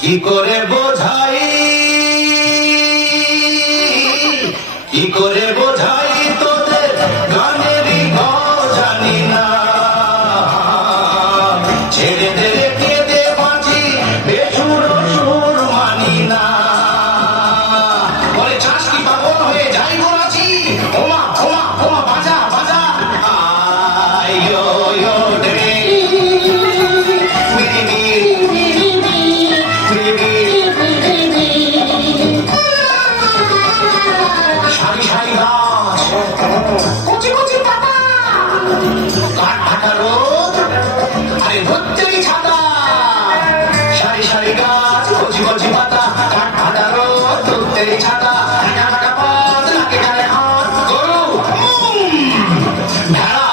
কি করে বোঝাই, কি করে বোঝাই তোদের গানেরই জানি না, ছেড়ে দে রেখে দে বাঁচি বেসুর সুর মানি না। বলে চাষ কি পাগল হয়ে যাই গোনাচি, ওমা ওমা ওমা বাজা বাজা আইয়ো ইয়ো রে মিরি সারি সারি গাছ, কচি কচি পাতা, কাঠ ফাটা রোদ, আরে ধরতেই ছাতা। সারি সারি গাছ, কচি কচি পাতা, কাঠ ফাটা রোদ, ধরতেই ছাতা। কাটা কাটা পথ, নাকে কানে হাত, গরু ভেড়া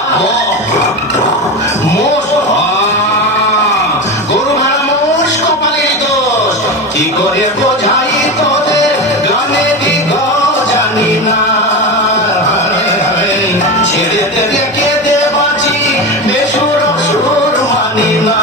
মোষ, গরু ভেড়া মোষ কপালের দোষ। কি করে বোঝাই তোদের গানেরই জানি না, ছেড়ে দে রেখে দে বাঁচি বেসুর সুর মানি না।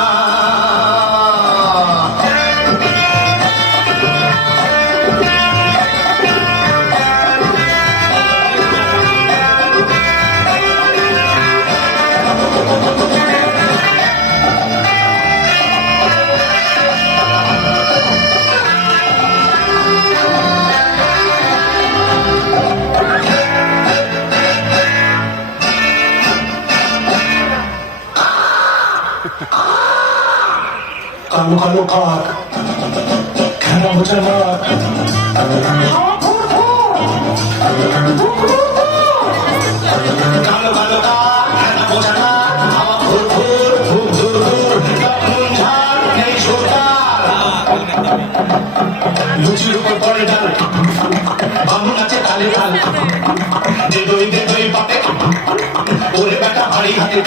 কালো কালো কাক, খেলা হচ্ছে মাক, কালো কালো কাক, খেলা বোঝা না, হাওয়া ফুর ফুর, ধূপ ধূর ধূর, কাপুন ঝাড়, নেই সরকার। লুচির উপর পড়ে ডাল, বামুন আছে তালে তাল, দে দই পাপে, ওরে বেটা ভারী হাতে।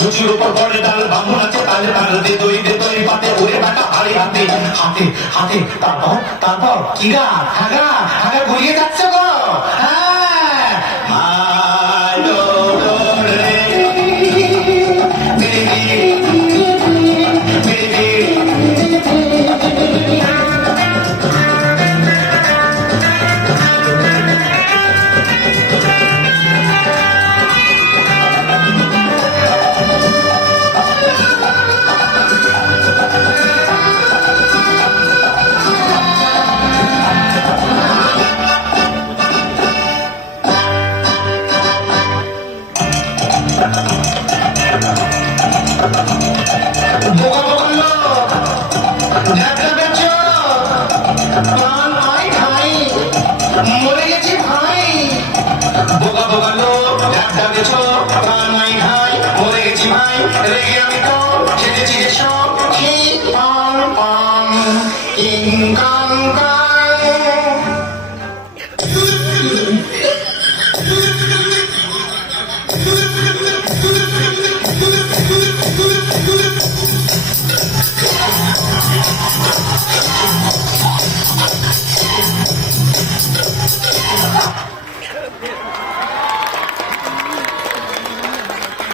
লুচির উপর পড়ে ডাল, বামুন আছে তালে তাল, দে দই পাতে, ওরে বেটা ভারী হাতে। হাতে হাতে তারপর তারপর কি গা হাগা হাগা ঘুরিয়ে যাচ্ছে গো। হ্যাঁ ভালো রে মরে গেছি ভাই, বোকা বোকা লোক ঝাপটা বেছো, নাই ভাই মরে গেছি ভাই, রেগে আমি তো সেজেছি যে সব, কি পাম পাম কিং কাং কাং।